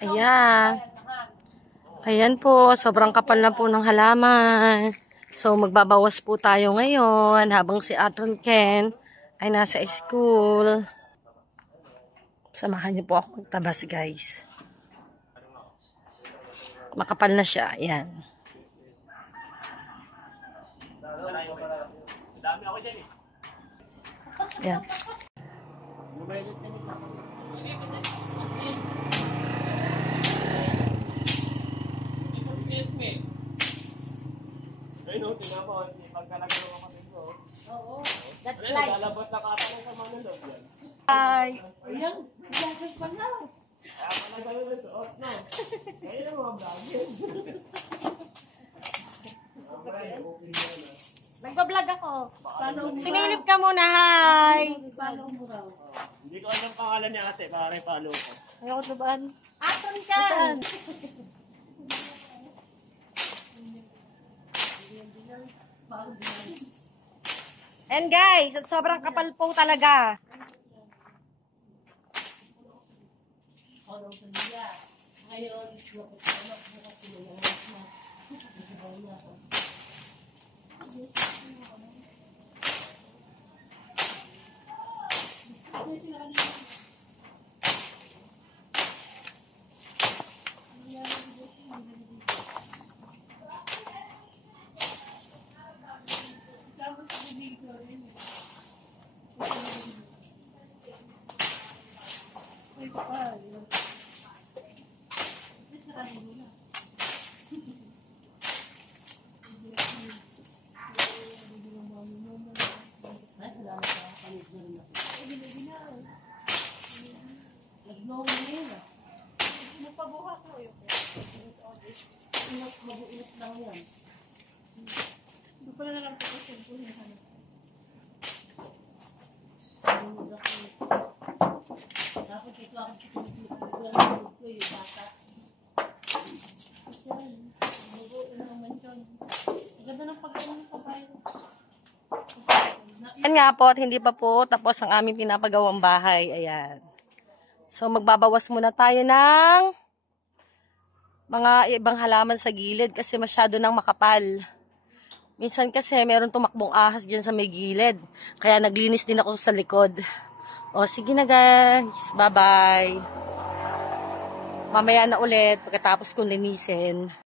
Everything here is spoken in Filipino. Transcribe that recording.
Ayan. Ayan po, sobrang kapal na po ng halaman. So, magbabawas po tayo ngayon habang si Atron Ken ay nasa school. Samahan niyo po ako magtabas, guys. Makapal na siya. Ayan. Ayan. Ayun, tinapon. Pagkalaga ng kapatid ko. Oo. That's like. Lalabot na katanong sa mga loob yan. Hi. Ayan, nagagos pa na. Kaya pala gano'n na suot, no? Kaya na mga vlogger. Nagbablog ako. Sumilip ka muna, hi. Hindi ko alam pangalan niya ate, para follow ko. Ayoko tubaan. Atron Ken. And guys, at sobrang kapal po talaga. Yan nga po at hindi pa po tapos ang aming pinapagawang bahay. Ayan. So magbabawas muna tayo ng mga ibang halaman sa gilid kasi masyado nang makapal. Minsan kasi meron tumakbong ahas dyan sa may gilid. Kaya naglinis din ako sa likod. O sige na guys. Bye bye. Mamaya na ulit pagkatapos kong linisin.